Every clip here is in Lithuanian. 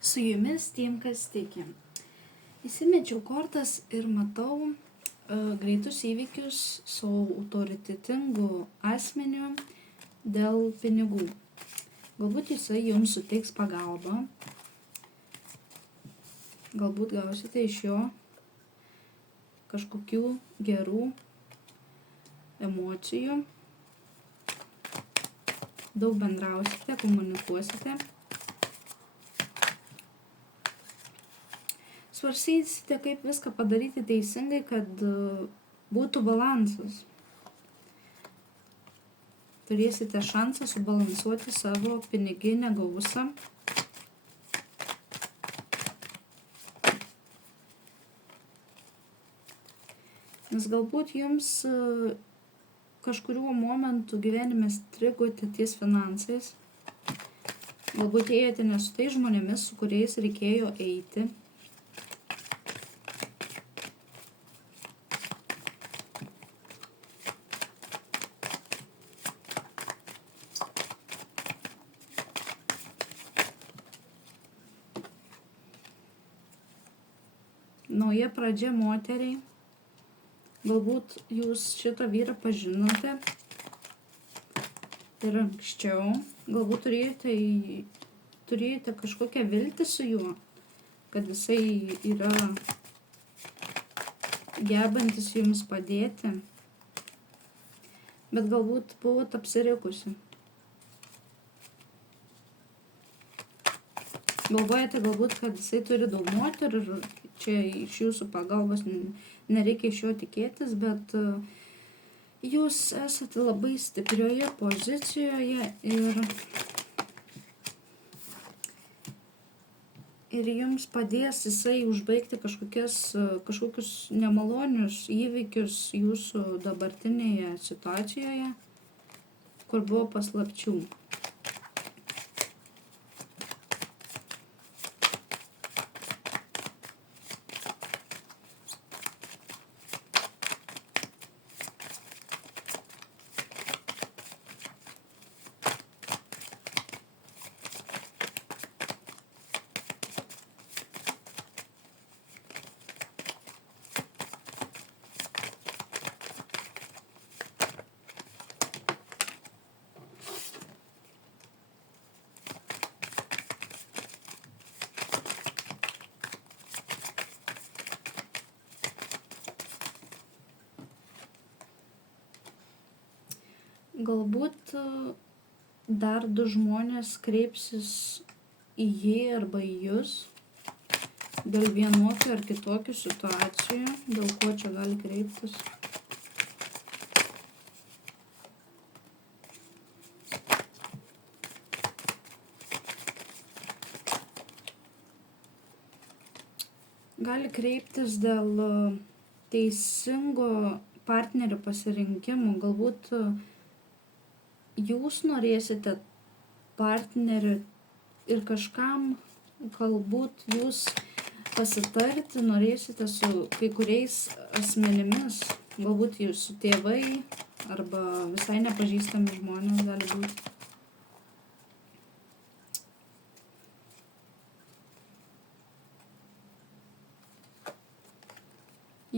Su jumis tiem, kas tiki. Įsimečiau kortas ir matau greitus įvykius su autoritetingu asmeniu dėl pinigų. Galbūt jisai jums suteiks pagalbą, galbūt gausite iš jo kažkokių gerų emocijų, daug bendrausite, komunikuosite. Svarsysite, kaip viską padaryti teisingai, kad būtų balansas. Turėsite šansą subalansuoti savo piniginę gausą. Nes galbūt jums kažkuriuo momentu gyvenime strigote ties finansais. Galbūt ėjote ne su tais žmonėmis, su kuriais reikėjo eiti. Nauja pradžia moteriai. Galbūt jūs šitą vyrą pažinote ir anksčiau. Galbūt turėjote kažkokią viltį su juo, kad jisai yra gebantis jums padėti. Bet galbūt buvot apsirikusi. Galvojate galbūt, kad jisai turi daug moterų ir čia iš jūsų pagalbos nereikia iš jo tikėtis, bet jūs esate labai stiprioje pozicijoje ir jums padės jisai užbaigti kažkokius nemalonius įvykius jūsų dabartinėje situacijoje, kur buvo paslapčių. Galbūt dar du žmonės kreipsis į jį arba į jūs dėl vienokių ar kitokių situacijų, dėl ko čia gali kreiptis. Gali kreiptis dėl teisingo partnerio pasirinkimo, galbūt jūs norėsite partnerio ir kažkam, galbūt jūs pasitarti norėsite su kai kuriais asmenimis, galbūt jūsų tėvai arba visai nepažįstami žmonės gali būti.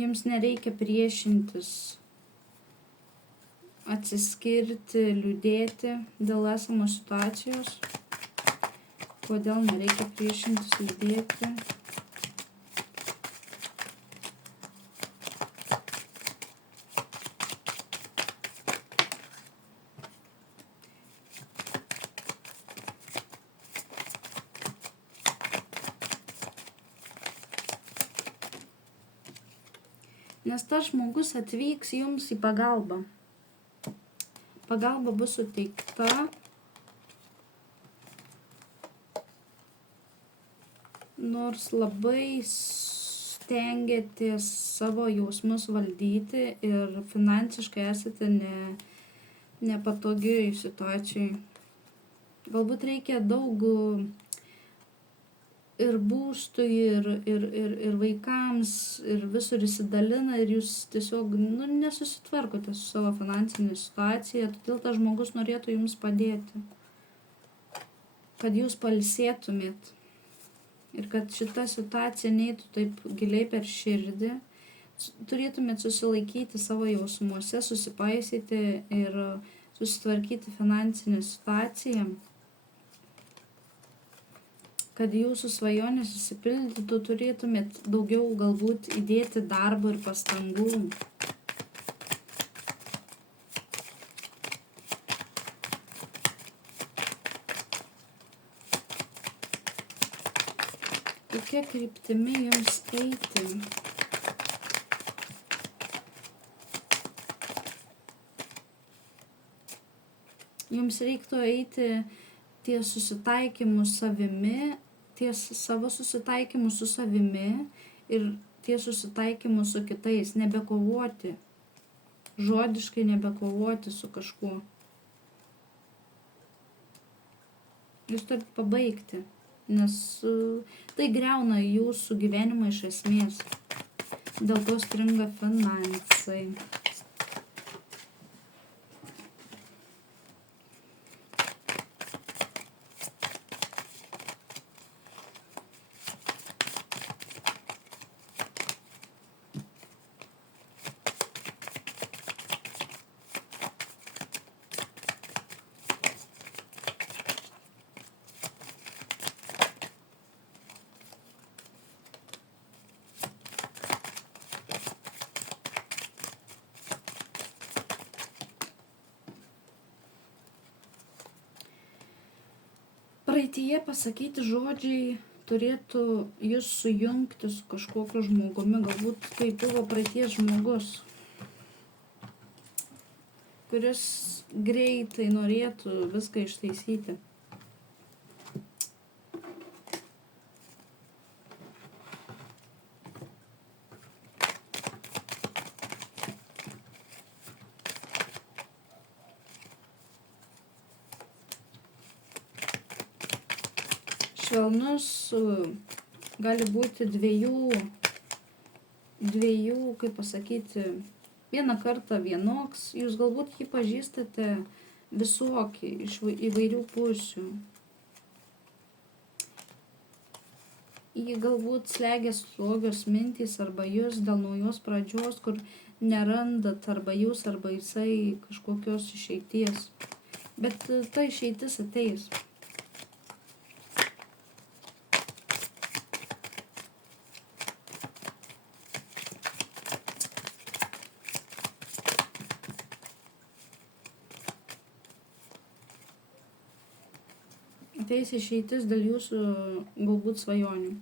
Jums nereikia priešintis, atsiskirti, liūdėti dėl esamos situacijos. Kodėl nereikia priešintis, liūdėti? Nes tas žmogus atvyks jums į pagalbą. Pagalba bus suteikta, nors labai stengiatės savo jausmus valdyti ir finansiškai esate nepatogioj situacijai. Galbūt reikia daug ir būstui, ir vaikams, ir visur įsidalina ir jūs tiesiog nesusitvarkote su savo finansinė situacija, todėl tas žmogus norėtų jums padėti, kad jūs pailsėtumėt. Ir kad šita situacija neitų taip giliai per širdį, turėtumėt susilaikyti savo jausmuose, susipaisyti ir susitvarkyti finansinę situaciją. Kad jūsų svajonės išsipildytų, turėtumėt daugiau galbūt įdėti darbo ir pastangų. Kokia kryptimi jums eiti? Jums reiktų eiti ties susitaikymu savimi, ties savo susitaikymu su savimi ir ties susitaikymu su kitais, nebekovoti, žodiškai nebekovoti su kažkuo. Jūs turit pabaigti, nes tai griauna jūsų gyvenimą iš esmės. Dėl to stringa finansai. Praeityje pasakyti žodžiai turėtų jūs sujungti su kažkokiu žmogumi. Galbūt tai buvo praeities žmogus, kuris greitai norėtų viską ištaisyti. Švelnus gali būti dviejų, kaip pasakyti, vieną kartą vienoks, jūs galbūt jį pažįstate visokį, iš įvairių pusių. Jį galbūt slegia slogios mintys arba jūs dėl naujos pradžios, kur nerandat arba jūs, arba jisai kažkokios išeities. Bet ta išeitis ateis. Ateis išeitis dėl jūsų galbūt svajonių.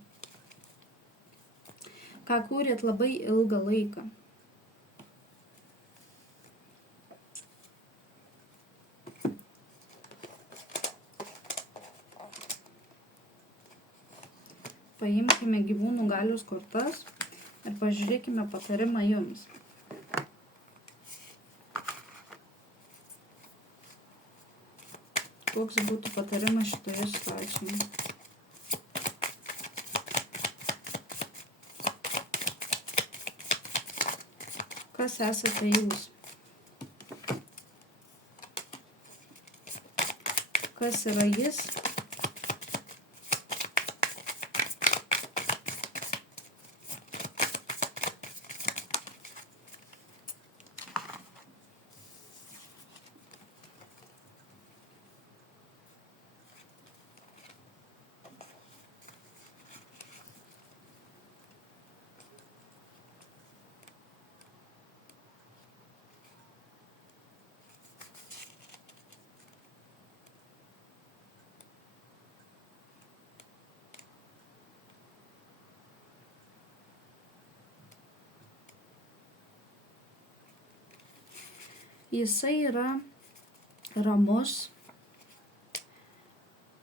Ką kūrėt labai ilgą laiką. Paimkime gyvūnų galios kortas ir pažiūrėkime patarimą jums. Koks būtų patarimas šitoje situacijoje? Kas esate jūs? Kas yra jis? Jisai yra ramus,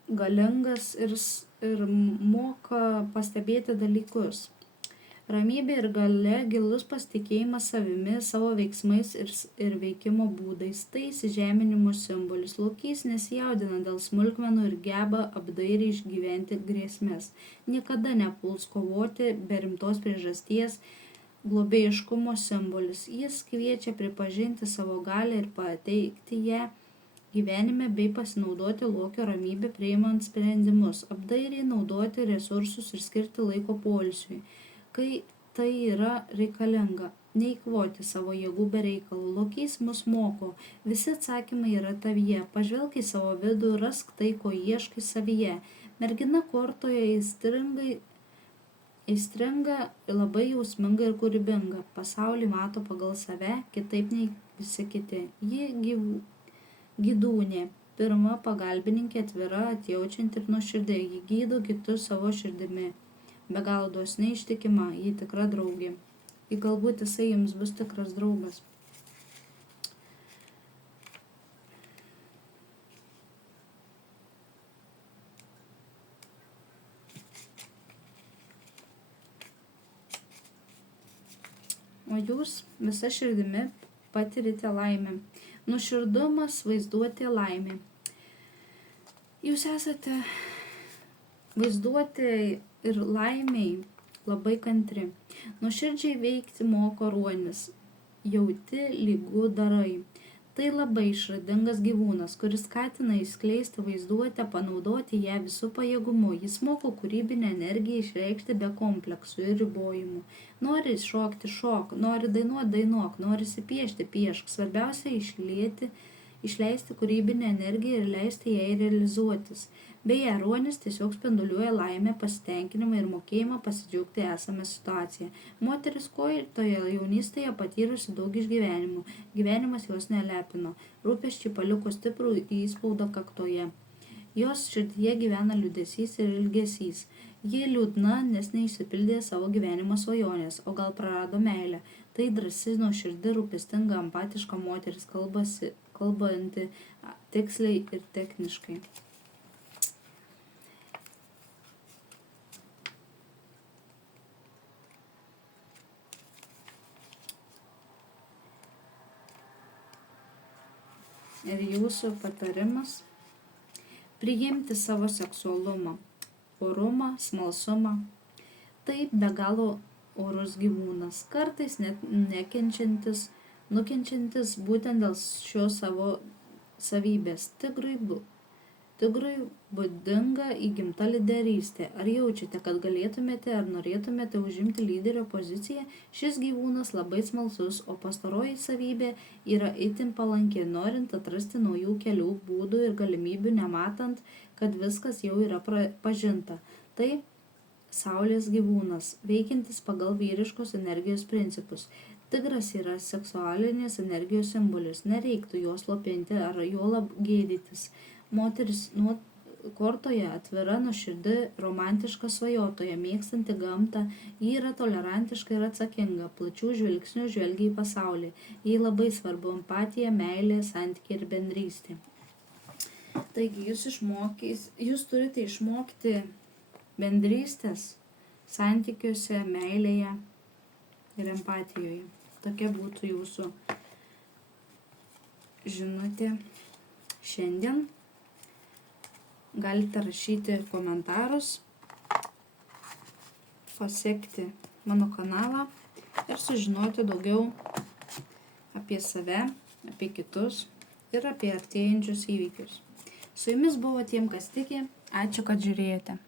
galingas ir moka pastebėti dalykus. Ramybė ir galia, gilus pasitikėjimas savimi, savo veiksmais ir veikimo būdais. Tai įsižeminimo simbolis. Lokys nesijaudina dėl smulkmenų ir geba apdairiai išgyventi grėsmes. Niekada nepuls kovoti be rimtos priežasties. Globėjiškumo simbolis. Jis kviečia pripažinti savo galią ir pateikti ją gyvenime bei pasinaudoti lokio ramybę priimant sprendimus, apdairiai naudoti resursus ir skirti laiko poilsiui, kai tai yra reikalinga, neįkvoti savo jėgų be reikalų. Lokys mus moko, visi atsakymai yra tavyje, pažvelk į savo vidų, rask tai, ko ieškai savyje. Mergina kortoje aistringa, labai jausminga ir kūrybinga, pasaulį mato pagal save, kitaip nei visi kiti. Ji gydūnė, pirma pagalbininkė, atvira, atjaučianti ir nuoširdi, ji gydo kitus savo širdimi, be galo dosni, ištikima, ji tikra draugė. Ir galbūt jisai jums bus tikras draugas. O jūs visa širdimi patirite laimę. Nuoširdumas vaizduotė laimė. Jūs esate vaizduotė ir laimiai labai kantri. Nuoširdžiai veikti moko ruonis. Jauti lygų darai. Tai labai išradingas gyvūnas, kuris skatina išskleisti vaizduotę, panaudoti ją visų pajėgumu. Jis moko kūrybinę energiją išreikšti be kompleksų ir ribojimų. Nori šokti, šok, nori dainuoti, dainuok, norisi piešti, piešk. Svarbiausia išleisti kūrybinę energiją ir leisti jai realizuotis. Beje, ruonis tiesiog spinduliuoja laimę, pasitenkinimą ir mokėjimą pasidžiaugti esamą situaciją. Moteris koitoje jaunystėje patyrusi daug išgyvenimų. Gyvenimas jos nelepino. Rūpesčiai paliko stiprų įspaudą kaktoje. Jos širdyje gyvena liūdesys ir ilgesys. Ji liūdna, nes neišsipildė savo gyvenimo svajonės, o gal prarado meilę. Tai drąsi, nuoširdi, rūpestinga, empatiška moteris, kalbanti tiksliai ir techniškai. Ir jūsų patarimas – priimti savo seksualumą, orumą, smalsumą. Tai be galo orus gyvūnas, kartais net nukenčiantis būtent dėl šios savo savybės. Tigrui būdinga įgimta lyderystė. Ar jaučiate, kad galėtumėte ar norėtumėte užimti lyderio poziciją? Šis gyvūnas labai smalsus, o pastaroji savybė yra itin palanki, norint atrasti naujų kelių, būdų ir galimybių, nematant, kad viskas jau yra pažinta. Tai saulės gyvūnas, veikiantis pagal vyriškos energijos principus. Tigras yra seksualinės energijos simbolis, nereiktų jo slopinti ar juolab gėdytis. Moteris kortoje atvira, nuoširdi, romantiška svajotoja, mėgstanti gamtą, ji yra tolerantiška ir atsakinga, plačių žvilgsnių žvelgia į pasaulį. Jai labai svarbu empatija, meilė, santykiai ir bendrystė. Taigi jūs turite išmokti bendrystės santykiuose, meilėje ir empatijoje. Tokia būtų jūsų žinutė šiandien. Galite rašyti komentarus, pasekti mano kanalą ir sužinoti daugiau apie save, apie kitus ir apie artėjančius įvykius. Su jumis buvo Tiem, kas tiki. Ačiū, kad žiūrėjote.